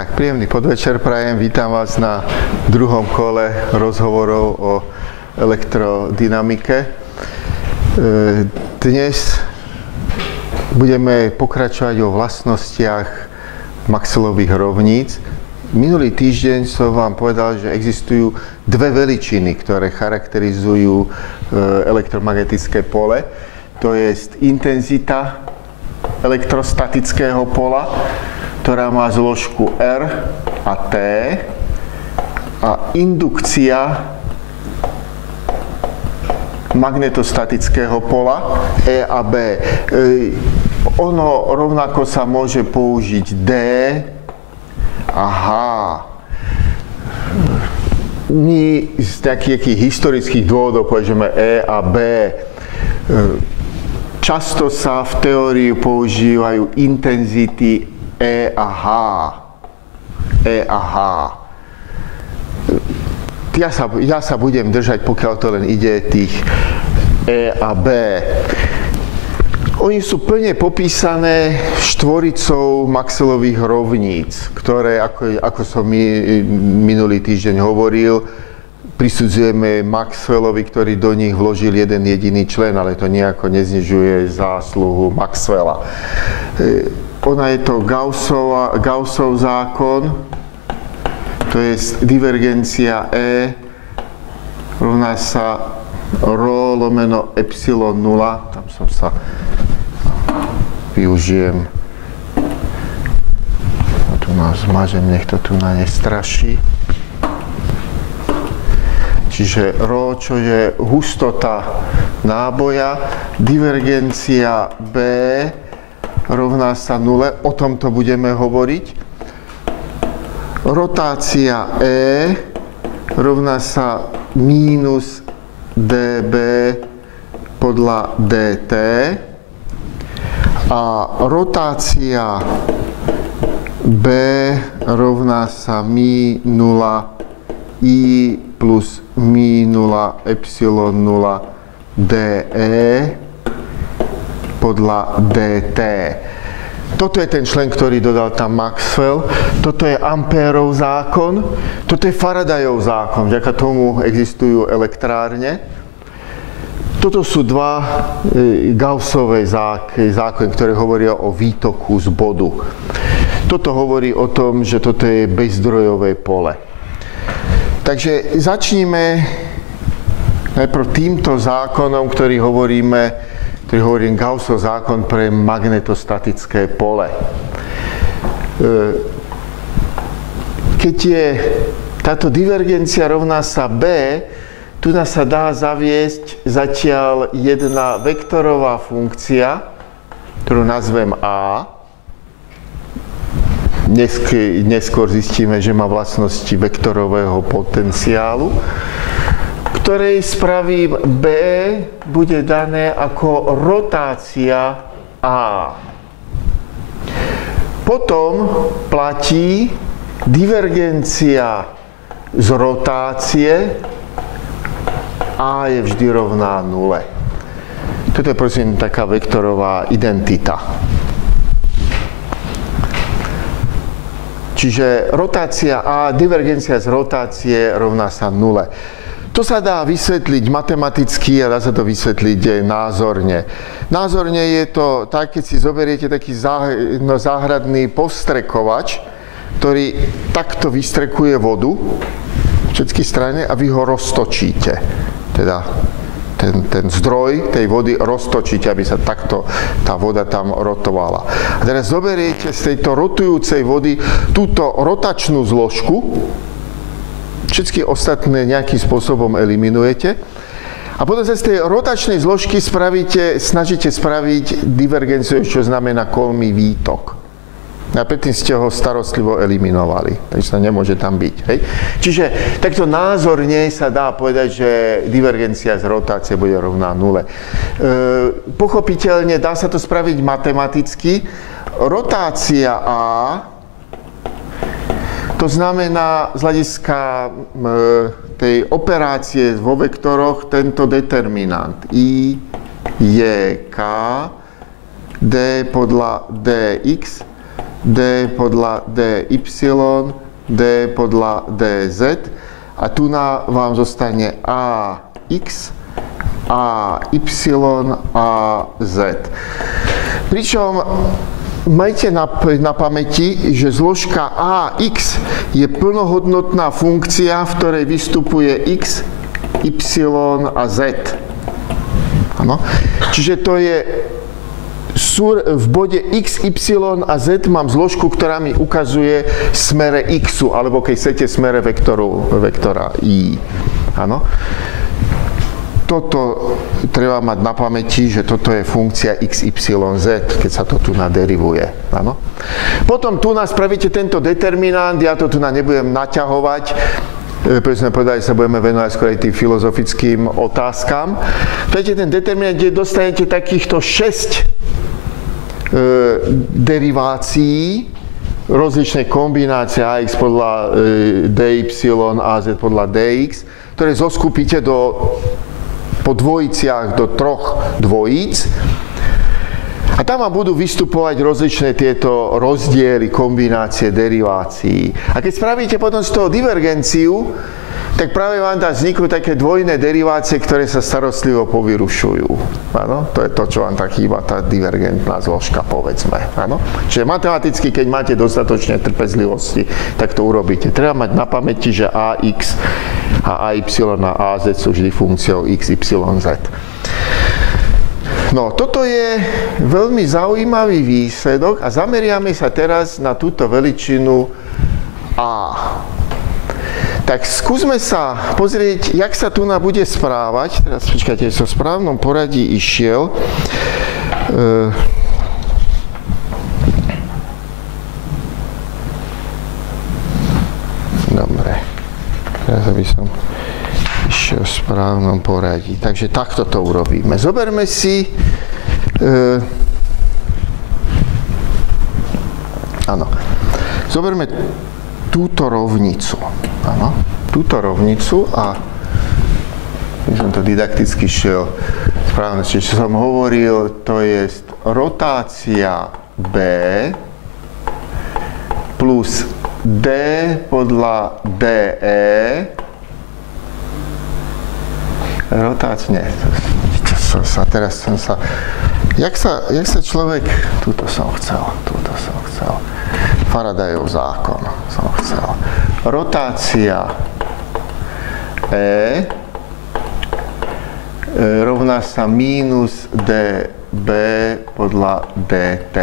Tak, príjemný podvečer prajem. Vítam vás na druhom kole rozhovorov o elektrodynamike. Dnes budeme pokračovať o vlastnostiach Maxwellových rovníc. Minulý týždeň som vám povedal, že existujú dve veličiny, ktoré charakterizujú elektromagnetické pole. To je intenzita elektrostatického pola, ktorá má zložku R a T, a indukcia magnetostatického pola E a B. Ono rovnako sa môže použiť D a H. My z takých historických dôvodov použijeme E a B. Často sa v teórii používajú intenzity E a H. E a H. Ja sa budem držať, pokiaľ to len ide, tých E a B. Oni sú plne popísané štvoricou Maxwellových rovníc, ktoré, ako som minulý týždeň hovoril, prisudzujeme Maxwellovi, ktorý do nich vložil jeden jediný člen, ale to nejako neznižuje zásluhu Maxwella. Ona je to Gaussov zákon, to je divergencia E rovná sa ρ lomeno epsilon 0, tam som sa využijem, a tu nás zmažem, nech to tu na nestraší. Čiže ρ, čo je hustota náboja, divergencia B rovná sa 0, o tomto budeme hovoriť. Rotácia E rovná sa mínus dB podľa dt a rotácia B rovná sa mi 0 I plus mi 0 epsilon 0 dE podľa dt. Toto je ten člen, ktorý dodal tam Maxwell. Toto je Ampérov zákon. Toto je Faradayov zákon. Vďaka tomu existujú elektrárne. Toto sú dva Gaussové zákony, ktoré hovoria o výtoku z bodu. Toto hovorí o tom, že toto je bezdrojové pole. Takže začníme najprv týmto zákonom, ktorý hovorím Gaussov zákon pre magnetostatické pole. Keď je táto divergencia rovná sa B, tu nás sa dá zaviesť zatiaľ jedna vektorová funkcia, ktorú nazvem A. Neskôr zistíme, že má vlastnosti vektorového potenciálu, ktorej spravím B bude dané ako rotácia A. Potom platí divergencia z rotácie, A je vždy rovná 0. Toto je prosím taká vektorová identita. Čiže rotácia A, divergencia z rotácie rovná sa 0. To sa dá vysvetliť matematicky a dá sa to vysvetliť názorne. Názorne je to tak, keď si zoberiete taký záhradný postrekovač, ktorý takto vystrekuje vodu všetky strany a vy ho roztočíte. Teda ten zdroj tej vody roztočíte, aby sa takto tá voda tam rotovala. A teraz zoberiete z tejto rotujúcej vody túto rotačnú zložku, všetky ostatné nejakým spôsobom eliminujete a potom sa z tej rotačnej zložky snažíte spraviť divergenciu, čo znamená kolmý výtok. A predtým ste ho starostlivo eliminovali, takže sa nemôže tam byť. Hej? Čiže takto názorne sa dá povedať, že divergencia z rotácie bude rovná 0. Pochopiteľne dá sa to spraviť matematicky. Rotácia A, to znamená z hľadiska tej operácie vo vektoroch tento determinant I je K, D podľa dx D podľa dy, D podľa dz a tu vám zostane ax, ay, az. Pričom majte na pamäti, že zložka ax je plnohodnotná funkcia, v ktorej vystupuje x, y a z. Ano? Čiže to je v bode x, y a z mám zložku, ktorá mi ukazuje smere x, alebo keď chcete smere vektora i. Ano? Toto treba mať na pamäti, že toto je funkcia x, y, z, keď sa to tu naderivuje. Ano? Potom tu spravíte tento determinant, ja to tu nebudem naťahovať, pretože sme povedali, sa budeme venovať skôr aj tým filozofickým otázkam. Viete, ten determinant, kde dostanete takýchto 6 derivácií, rozličné kombinácie ax podľa dy, az podľa dx, ktoré zoskupíte po dvojiciach do 3 dvojíc. A tam vám budú vystupovať rozličné tieto rozdiely, kombinácie, derivácií. A keď spravíte potom z toho divergenciu, tak práve vám tam vzniknú také dvojné derivácie, ktoré sa starostlivo povyrušujú. Áno? To je to, čo vám tak chýba, tá divergentná zložka, povedzme. Áno? Čiže matematicky, keď máte dostatočne trpezlivosti, tak to urobíte. Treba mať na pamäti, že ax a ay a az sú vždy funkciou x, y, z. No, toto je veľmi zaujímavý výsledok a zameriame sa teraz na túto veličinu a. Tak skúsme sa pozrieť, jak sa tu bude správať. Teraz počkajte, som v správnom poradí išiel. Dobre. Teraz by som išiel v správnom poradí. Takže takto to urobíme. Zoberme si zoberme túto rovnicu. Áno, túto rovnicu a by som to didakticky šiel správne, čo som hovoril, to je rotácia B plus D podľa DE rotácia, jak sa človek, túto som chcel. Faradayov zákon som chcel. Rotácia E rovná sa minus dB podľa dt.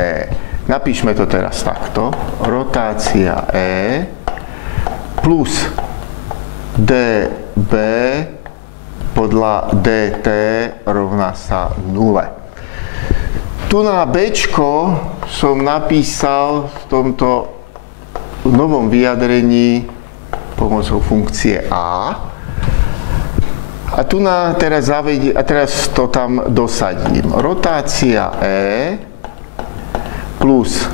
Napíšme to teraz takto. Rotácia E plus dB podľa dt rovná sa 0. Tu na Bčko som napísal v tomto novom vyjadrení pomocou funkcie a. A tu teraz to tam dosadím. Rotácia E plus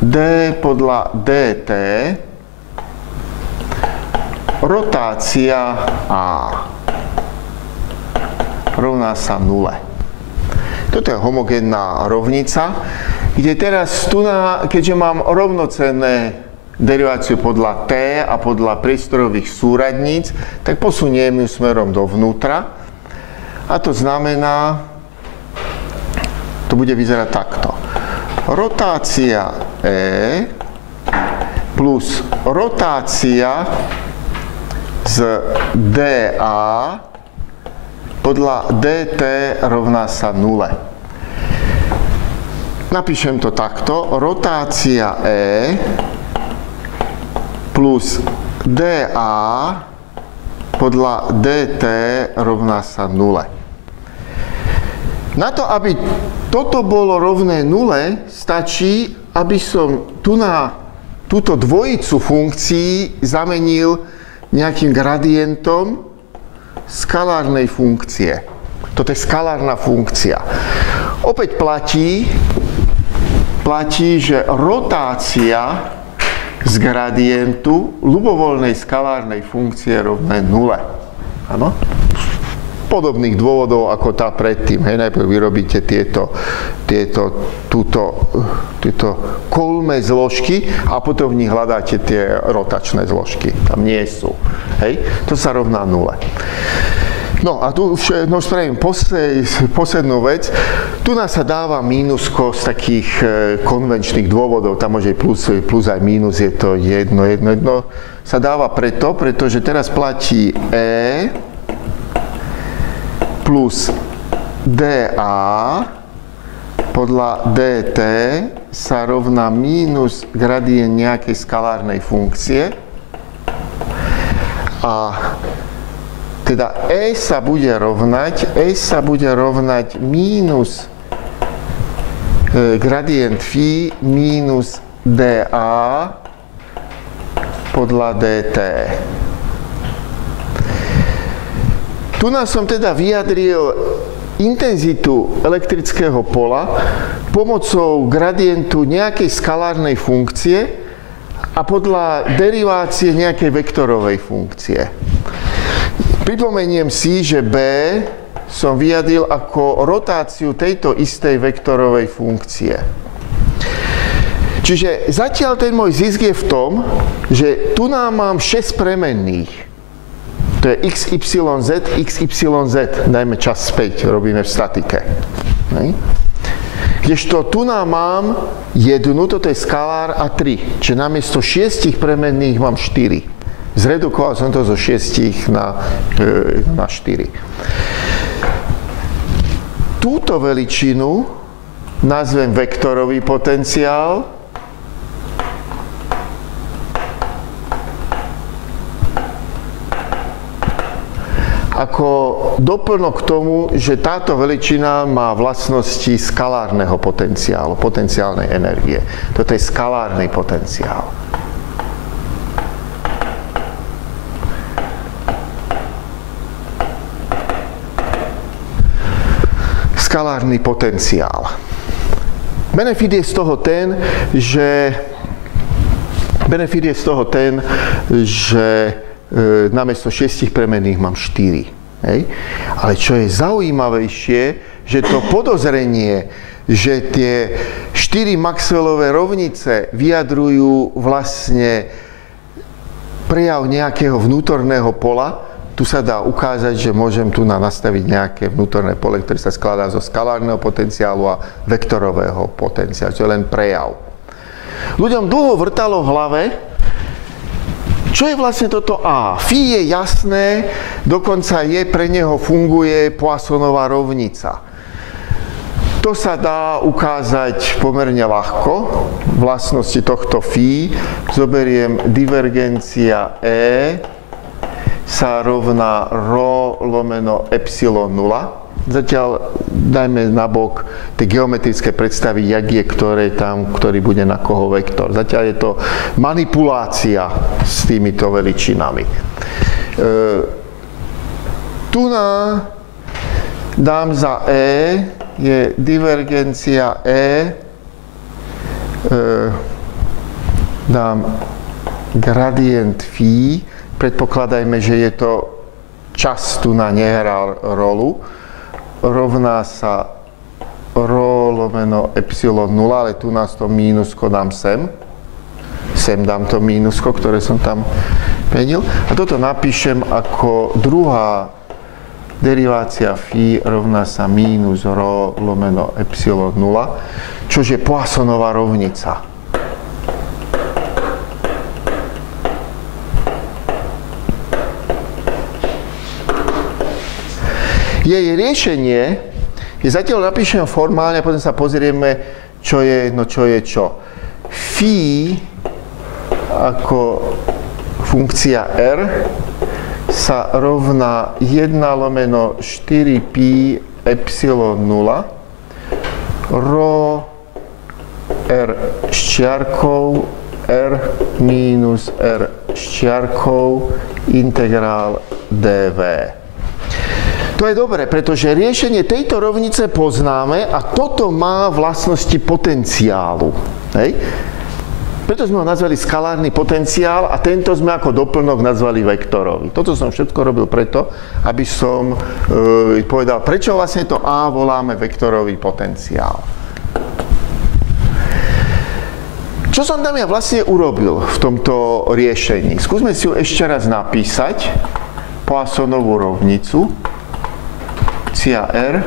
D podľa dt rotácia A rovná sa 0. Toto je homogénna rovnica, kde teraz keďže mám rovnocenné deriváciu podľa t a podľa priestorových súradníc, tak posuniem ju smerom dovnútra. A to znamená, to bude vyzerať takto. Rotácia E plus rotácia z dA podľa dt rovná sa 0. Napíšem to takto. Rotácia E plus dA podľa dt rovná sa 0. Na to, aby toto bolo rovné 0, stačí, aby som túto dvojicu funkcií zamenil nejakým gradientom skalárnej funkcie. Toto je skalárna funkcia. Opäť platí, že rotácia z gradientu ľubovoľnej skalárnej funkcie je rovné 0. Áno? Podobných dôvodov ako tá predtým. Najprv vyrobíte tieto tieto kolmé zložky a potom v nich hľadáte tie rotačné zložky. Tam nie sú. Hej? To sa rovná 0. No a tu už spravím poslednú vec. Tu nás sa dáva mínusko z takých konvenčných dôvodov. Tam môže plus aj mínus, je to jedno. Sa dáva pretože teraz platí E plus dA podľa dt sa rovná mínus gradient nejakej skalárnej funkcie. A teda E sa bude rovnať mínus gradient phi mínus dA podľa dt. Tu nás som teda vyjadril intenzitu elektrického pola pomocou gradientu nejakej skalárnej funkcie a podľa derivácie nejakej vektorovej funkcie. Pripomeniem si, že B som vyjadril ako rotáciu tejto istej vektorovej funkcie. Čiže zatiaľ ten môj zisk je v tom, že tu nám mám 6 premenných. To je XYZ, XYZ. Dajme čas späť, robíme v statike. Kdežto tu nám mám jednu, toto je skalár a 3. Čiže namiesto 6 premenných mám 4. Zredukoval som to zo 6 na 4. Túto veličinu nazvem vektorový potenciál ako doplnok k tomu, že táto veličina má vlastnosti skalárneho potenciálu, potenciálnej energie. Toto je skalárny potenciál. Skalárny potenciál. Benefit je z toho ten, že namiesto 6 premenných mám 4. Hej? Ale čo je zaujímavejšie, že to podozrenie, že tie 4 Maxwellové rovnice vyjadrujú vlastne prejav nejakého vnútorného pola, tu sa dá ukázať, že môžem tu nastaviť nejaké vnútorné pole, ktoré sa skladá zo skalárneho potenciálu a vektorového potenciálu. To je len prejav. Ľuďom dlho vrtalo v hlave, čo je vlastne toto A? Phi je jasné, dokonca pre neho funguje Poissonová rovnica. To sa dá ukázať pomerne ľahko. Vlastnosti tohto phi zoberiem divergencia E sa rovná ρ lomeno epsilon 0. Zatiaľ dajme nabok tie geometrické predstavy, jak je ktorý bude na koho vektor. Zatiaľ je to manipulácia s týmito veličinami. Tu dám za E, je divergencia E, dám gradient phi, predpokladajme, že je to čas tu nehral rolu, rovná sa ρ lomeno epsilon 0, ale tu nás to mínusko dám sem. Sem dám to mínusko, ktoré som tam menil. A toto napíšem ako druhá derivácia phi rovná sa mínus ρ lomeno epsilon 0, čož je Poissonová rovnica. Jej riešenie je, zatiaľ napíšem formálne, a potom sa pozrieme, čo je čo. Phi ako funkcia r sa rovná 1 lomeno 4pi epsilon 0 ρ r ščiarkou r minus r ščiarkou integrál dv. To je dobré, pretože riešenie tejto rovnice poznáme a toto má vlastnosti potenciálu. Hej? Preto sme ho nazvali skalárny potenciál a tento sme ako doplnok nazvali vektorový. Toto som všetko robil preto, aby som povedal, prečo vlastne to A voláme vektorový potenciál. Čo som tam ja vlastne urobil v tomto riešení? Skúsme si ju ešte raz napísať. Poissonovú rovnicu. Cia R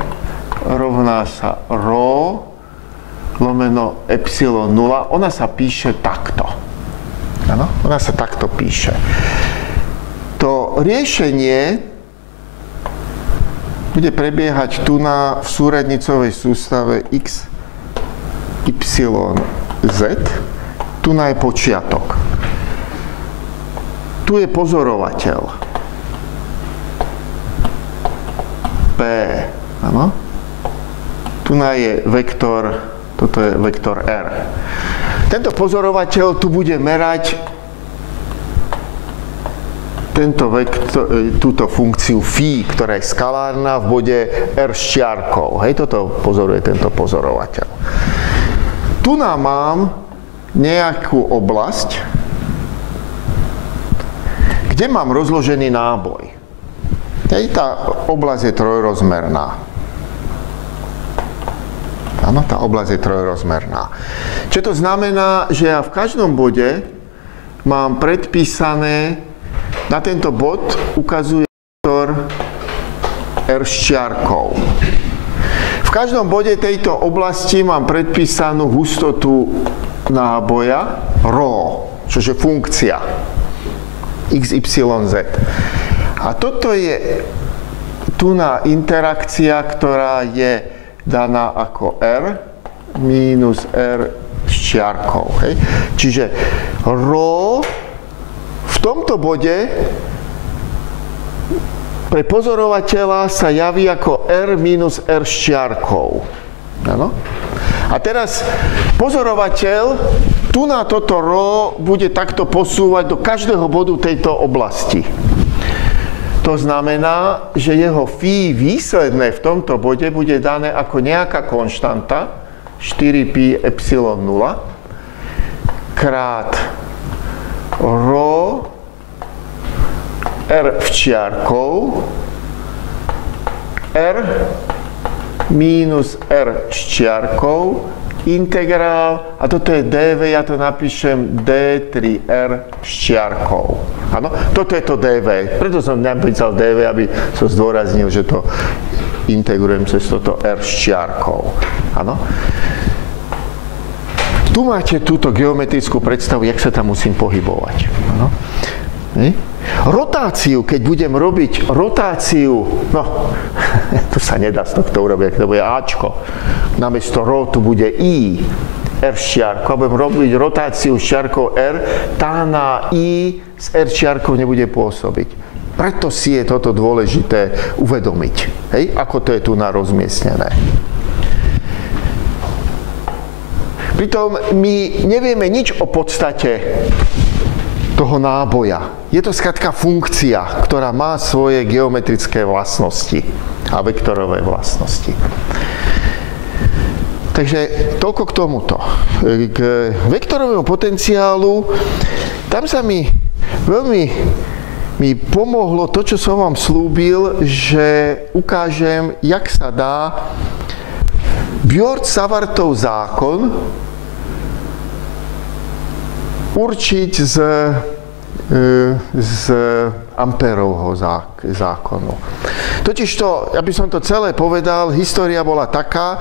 rovná sa ρ lomeno epsilon 0. Ona sa píše takto. Áno, ona sa takto píše. To riešenie bude prebiehať tu v súradnicovej sústave x, y, z. Tu je počiatok. Tu je pozorovateľ. P. Áno. Tu je vektor, toto je vektor R. Tento pozorovateľ tu bude merať túto funkciu φ, ktorá je skalárna v bode R s čiarkou. Hej, toto pozoruje tento pozorovateľ. Tu mám nejakú oblasť, kde mám rozložený náboj. Hej, tá oblasť je trojrozmerná. Áno, tá oblasť je trojrozmerná. Čo to znamená, že ja v každom bode mám predpísané, na tento bod ukazuje vektor R s čiarkou. V každom bode tejto oblasti mám predpísanú hustotu náboja ρ, čo je funkcia x, y, z. A toto je tuná interakcia, ktorá je daná ako R minus R s čiarkou. Hej. Čiže ρ v tomto bode pre pozorovateľa sa javí ako R minus R s čiarkou. Áno? A teraz pozorovateľ tu na toto ρ bude takto posúvať do každého bodu tejto oblasti. To znamená, že jeho φ výsledné v tomto bode bude dané ako nejaká konštanta 4π epsilon 0 krát ρ R včiarkou R minus R s čiarkou integrál, a toto je dv, ja to napíšem d3r s čiarkou. Áno, toto je to dv, preto som napísal dv, aby som zdôraznil, že to integrujem cez toto r s čiarkou. Áno. Tu máte túto geometrickú predstavu, jak sa tam musím pohybovať. Áno. Rotáciu, keď budem robiť rotáciu, no, tu sa nedá z tohto urobiť, to bude Ačko. Namiesto ρ tu bude I, R s čiarkou. A budem robiť rotáciu s čiarkou R, tá na I s R čiarkou nebude pôsobiť. Preto si je toto dôležité uvedomiť, hej, ako to je tu na rozmiestnené. Pritom my nevieme nič o podstate toho náboja. Je to skrátka funkcia, ktorá má svoje geometrické vlastnosti a vektorové vlastnosti. Takže toľko k tomuto. K vektorovému potenciálu, tam sa mi veľmi pomohlo to, čo som vám slúbil, že ukážem, jak sa dá Bjork-Savartov zákon určiť z Amperovho zákonu. Totižto, aby som to celé povedal, história bola taká,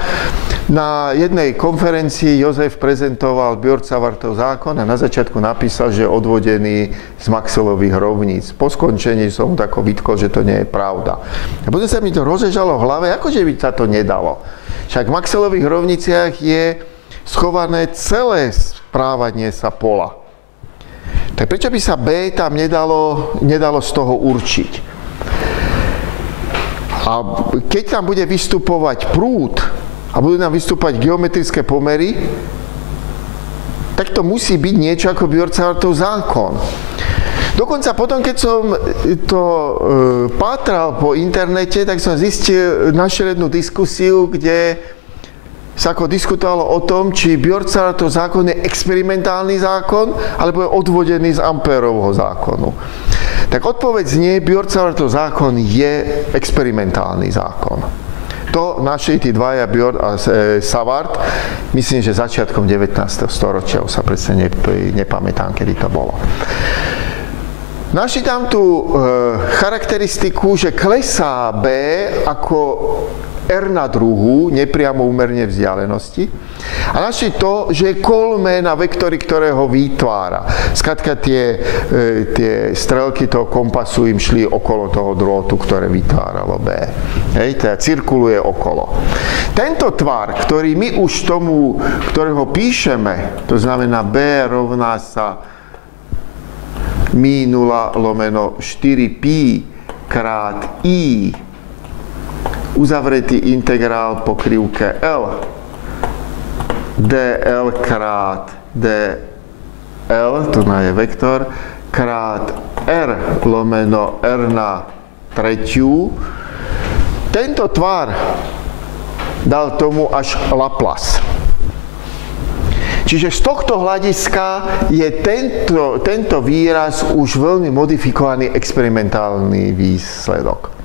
na jednej konferencii Jozef prezentoval Bjork-Savartov zákon a na začiatku napísal, že je odvodený z Maxwellových rovníc. Po skončení som mu tako vytkol, že to nie je pravda. A potom sa mi to rozežalo v hlave, akože by sa to nedalo. Však v Maxwellových rovniciach je schované celé správanie sa pola. Tak prečo by sa B tam nedalo z toho určiť? A keď tam bude vystupovať prúd a budú tam vystúpať geometrické pomery, tak to musí byť niečo ako Bjork-Savartov zákon. Dokonca potom, keď som to pátral po internete, tak som našiel jednu diskusiu, kde sa ako diskutovalo o tom, či Bjork-Savartov zákon je experimentálny zákon, alebo je odvodený z Amperovho zákonu. Tak odpoveď znie, Bjork-Savartov zákon je experimentálny zákon. To našli tí dvaja Björn a Savard, myslím, že začiatkom 19. storočia, už sa presne nepamätám, kedy to bolo. Našli tam tú charakteristiku, že klesá B ako R na druhu, nepriamo úmerne vzdialenosti. A našli to, že je kolmé na vektory, ktoré ho vytvára. Skrátka tie strelky toho kompasu im šli okolo toho drôtu, ktoré vytváralo B. Hej, teda cirkuluje okolo. Tento tvar, ktorý my už tomu, ktorého píšeme, to znamená B rovná sa mi 0 lomeno 4π krát I uzavretý integrál po krivke L dl krát dl, tu je vektor, krát R lomeno R na tretiu. Tento tvar dal tomu až Laplace. Čiže z tohto hľadiska je tento výraz už veľmi modifikovaný experimentálny výsledok.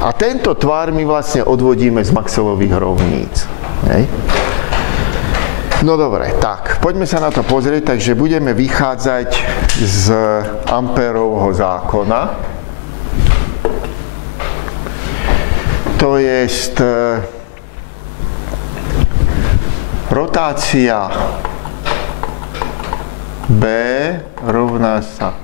A tento tvar my vlastne odvodíme z Maxwellových rovníc. Hej. No dobre, tak, poďme sa na to pozrieť, takže budeme vychádzať z Amperovho zákona. To je rotácia B rovná sa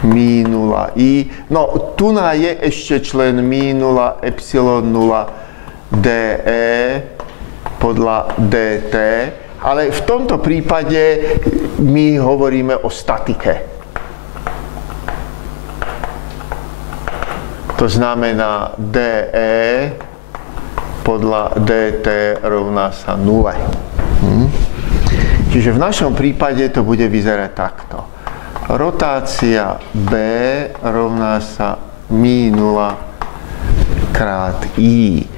mi 0i. No, tu je ešte člen mi 0 epsilon 0 dE podľa dt, ale v tomto prípade my hovoríme o statike. To znamená dE podľa dt rovná sa 0. Čiže v našom prípade to bude vyzerať takto. Rotácia B rovná sa mi 0 krát I.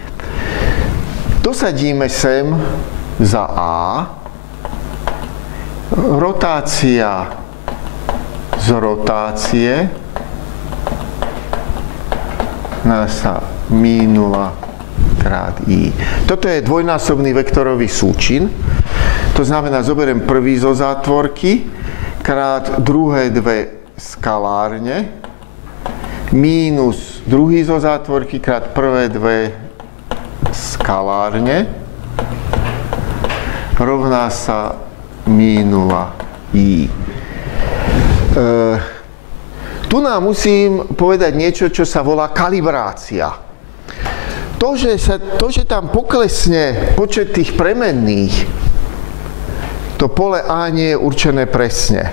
Dosadíme sem za A. Rotácia z rotácie rovná sa mi 0 krát I. Toto je dvojnásobný vektorový súčin. To znamená, zoberiem prvý zo zátvorky krát druhé dve skalárne mínus druhý zo zátvorky krát prvé dve skalárne rovná sa mi 0i. Tu nám musím povedať niečo, čo sa volá kalibrácia. To, že tam poklesne počet tých premenných, to pole A nie je určené presne.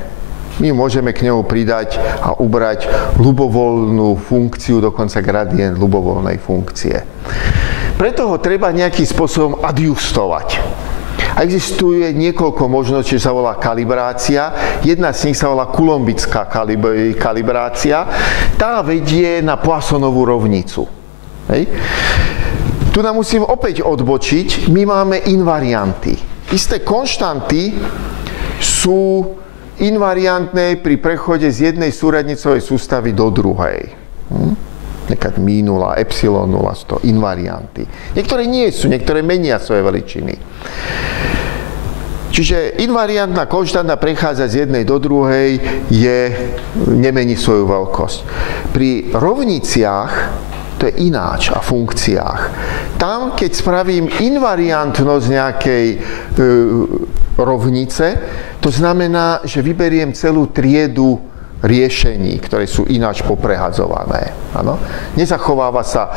My môžeme k nemu pridať a ubrať ľubovoľnú funkciu, dokonca gradient ľubovoľnej funkcie. Preto ho treba nejakým spôsobom adjustovať. A existuje niekoľko možností, čo sa volá kalibrácia. Jedna z nich sa volá kulombická kalibrácia. Tá vedie na Poissonovú rovnicu. Hej. Tu nám musím opäť odbočiť. My máme invarianty. Isté konštanty sú invariantné pri prechode z jednej súradnicovej sústavy do druhej. Napríklad mi 0, epsilon 0 sú to invarianty. Niektoré nie sú, niektoré menia svoje veličiny. Čiže invariantná konštanta prechádza z jednej do druhej, nemení svoju veľkosť. Pri rovniciach to je ináč a funkciách. Tam, keď spravím invariantnosť nejakej rovnice, to znamená, že vyberiem celú triedu riešení, ktoré sú ináč poprehadzované. Ano? Nezachováva sa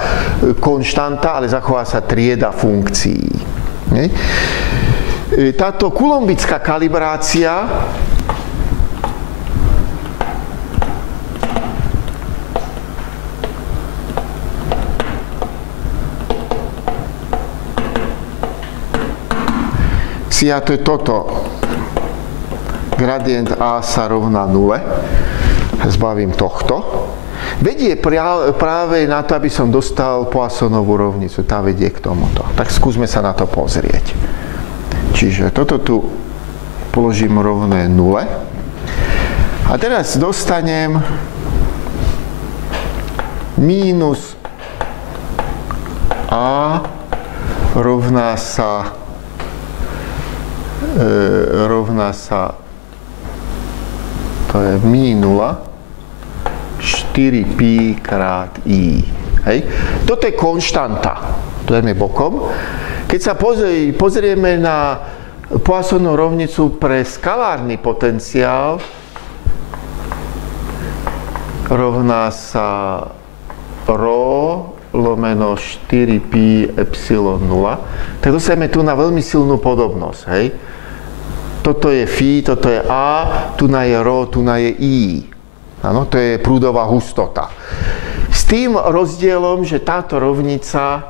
konštanta, ale zachová sa trieda funkcií. Táto kulombická kalibrácia a to je toto. Gradient A sa rovná 0. Zbavím tohto. Vedie práve na to, aby som dostal Poissonovú rovnicu. Tá vedie k tomuto. Tak skúsme sa na to pozrieť. Čiže toto tu položím rovné 0. A teraz dostanem minus A rovná sa to je mi0 4pi krát i. Hej. Toto je konštanta. To dáme bokom. Keď sa pozrieme na Poissonov rovnicu pre skalárny potenciál, rovná sa rho lomeno 4pi epsilon 0, tak dostaneme tu na veľmi silnú podobnosť. Hej. Toto je phi, toto je a, tu na je rho, tu na je i. Áno, to je prúdová hustota. S tým rozdielom, že táto rovnica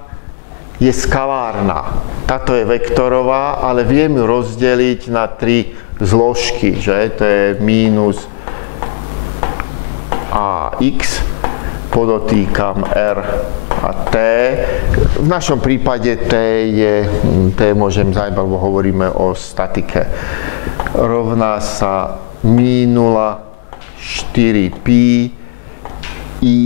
je skalárna. Táto je vektorová, ale viem ju rozdeliť na 3 zložky, že? To je minus ax, podotýkam r a t. V našom prípade t môžem zajať, lebo hovoríme o statike. Rovná sa mi0 4pi i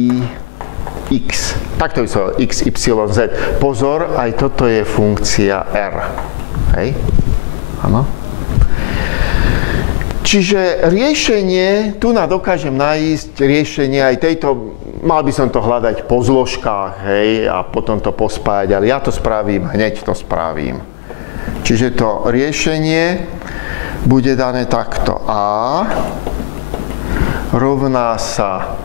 x. Takto by som x, y, z. Pozor, aj toto je funkcia r. Hej? Áno. Čiže riešenie, tu dokážem nájsť riešenie aj tejto, mal by som to hľadať po zložkách, hej, a potom to pospájať, ale ja to spravím, hneď to spravím. Čiže to riešenie bude dané takto. A rovná sa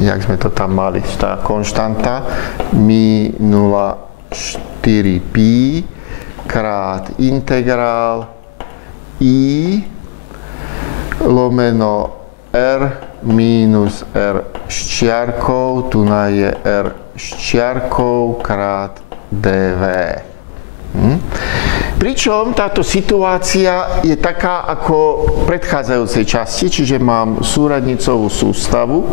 jak sme to tam mali, tá konštanta, mi0 4pi krát integrál i lomeno r minus r s čiarkou, tu je r s čiarkou krát dv. Pričom táto situácia je taká ako v predchádzajúcej časti, čiže mám súradnicovú sústavu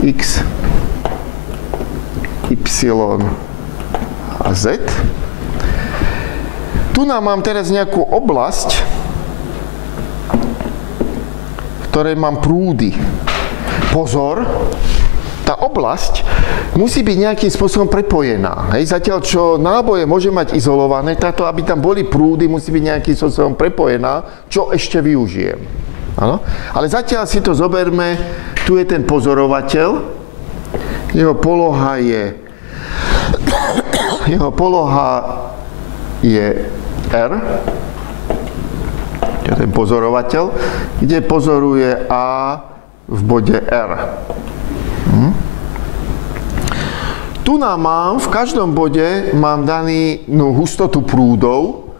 x, y a z. Tu mám teraz nejakú oblasť, v ktorej mám prúdy. Pozor, tá oblasť musí byť nejakým spôsobom prepojená. Hej? Zatiaľ, čo náboje môže mať izolované, táto, aby tam boli prúdy, musí byť nejakým spôsobom prepojená, čo ešte využijem. Ano? Ale zatiaľ si to zoberme, tu je ten pozorovateľ, jeho poloha je R, to je ten pozorovateľ, kde pozoruje A v bode R. Tu mám, v každom bode mám danú hustotu prúdov.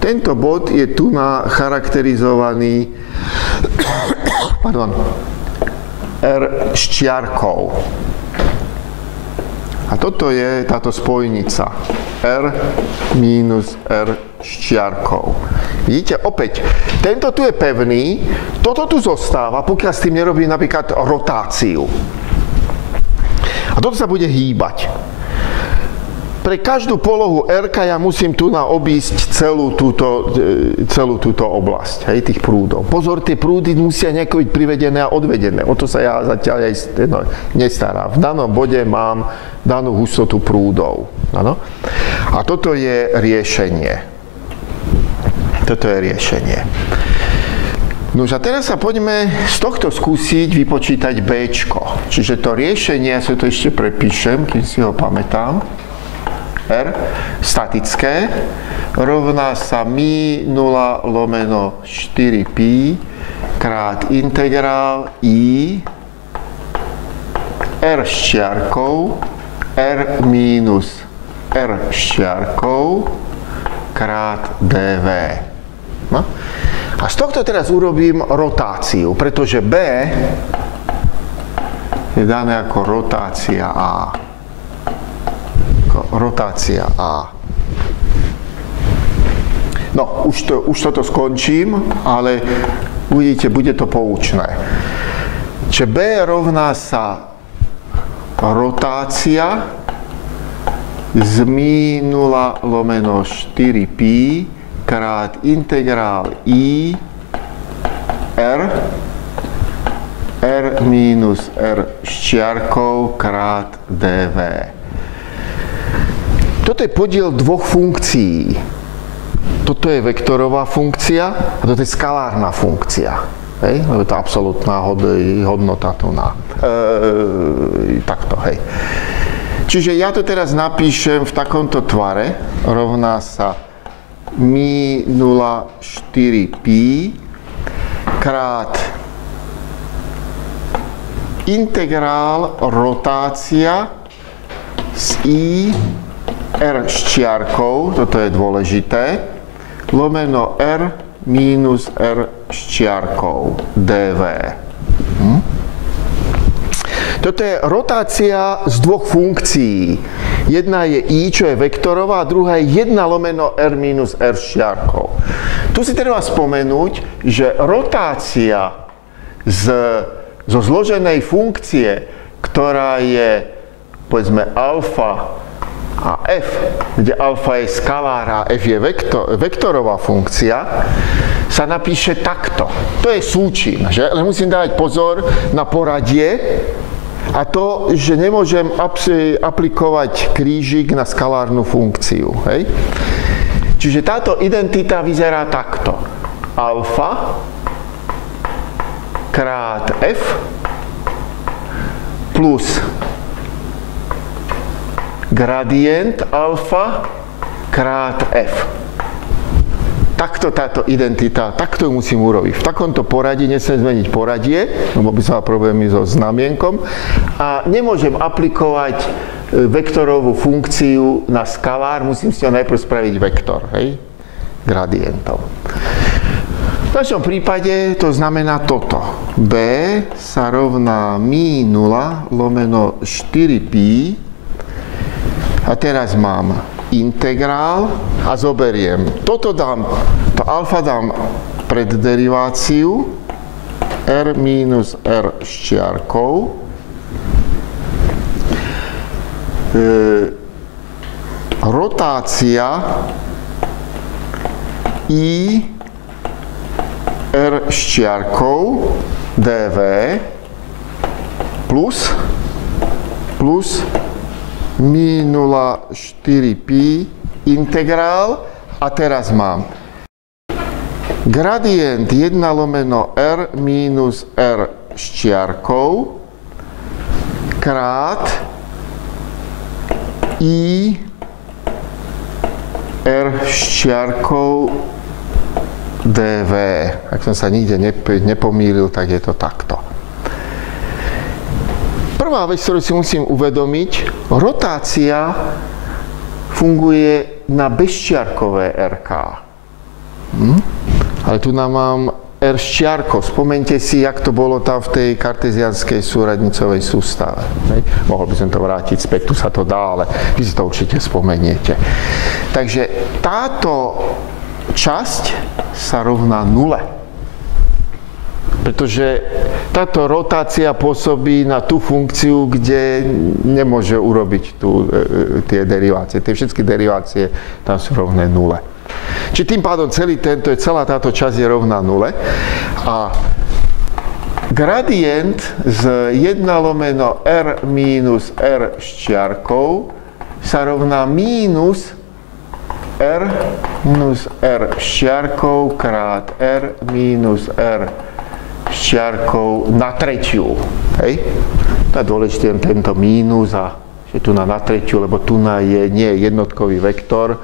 Tento bod je tu charakterizovaný R s čiarkou. A toto je táto spojnica. R minus R s čiarkou. Vidíte, opäť, tento tu je pevný, toto tu zostáva, pokiaľ s tým nerobím napríklad rotáciu. A toto sa bude hýbať. Pre každú polohu R ja musím tu obísť celú túto oblasť, hej, tých prúdov. Pozor, tie prúdy musia nejako byť privedené a odvedené. O to sa ja zatiaľ aj nestarám. V danom bode mám danú hustotu prúdov. Ano? A toto je riešenie. Toto je riešenie. No a teraz sa poďme z tohto skúsiť vypočítať Bčko. Čiže to riešenie, ja sa to ešte prepíšem, kým si ho pamätám. R statické rovná sa mi0 lomeno 4pi krát integrál i R s čiarkou R minus R s čiarkou krát dv. No? A z tohto teraz urobím rotáciu, pretože B je dané ako rotácia A. Rotácia A. No, už toto skončím, ale uvidíte, bude to poučné. Čiže B rovná sa rotácia z mi0 lomeno 4pi krát integrál i R minus r ščiarkou krát dv. Toto je podiel dvoch funkcií. Toto je vektorová funkcia a toto je skalárna funkcia. Hej? Lebo to je absolútna hodnota tu na. Takto, hej. Čiže ja to teraz napíšem v takomto tvare. Rovná sa mi 0,4 pi krát integrál rotácia z i r ščiarkou, toto je dôležité, lomeno r minus r ščiarkou dv. Toto je rotácia z dvoch funkcií. Jedna je i, čo je vektorová, a druhá je 1 lomeno r minus r ščiarkou. Tu si treba spomenúť, že rotácia zo zloženej funkcie, ktorá je, povedzme, alfa a f, kde alfa je skalár a f je vektorová funkcia, sa napíše takto. To je súčin, že? Ale musím dávať pozor na poradie a to, že nemôžem aplikovať krížik na skalárnu funkciu. Hej? Čiže táto identita vyzerá takto. Alfa krát f plus gradient alfa krát f. Takto táto identita, takto ju musím urobiť. V takomto poradí nesmiem zmeniť poradie, lebo by som mal problémy so znamienkom. A nemôžem aplikovať vektorovú funkciu na skalár, musím si ho najprv spraviť vektor, hej? Gradientom. V našom prípade to znamená toto. B sa rovná mi 0 lomeno 4pi. A teraz mám integrál a zoberiem. To alfa dám pred deriváciu r minus r ščiarkou. Rotácia i r ščiarkou dv plus mi 0,4 pi integrál a teraz mám gradient 1 lomeno r minus r ščiarkou krát i r ščiarkou dv. Ak som sa nikde nepomýlil, tak je to takto. Prvá vec, ktorú si musím uvedomiť, rotácia funguje na bezčiarkové RK. Ale tu nám mám R ščiarko. Spomeňte si, jak to bolo tam v tej kartezianskej súradnicovej sústave. Mohol by som to vrátiť späť, tu sa to dá, ale vy si to určite spomeniete. Takže táto časť sa rovná nule. Pretože táto rotácia pôsobí na tú funkciu, kde nemôže urobiť tie derivácie. Tie všetky derivácie tam sú rovné nule. Čiže tým pádom celá táto časť je rovná nule. A gradient z 1 lomeno r minus r ščiarkou sa rovná mínus r ščiarkou krát r minus r ščiarkou na tretiu. Hej? To je dôležité tento mínus a že tu na tretiu, lebo tu nie je jednotkový vektor,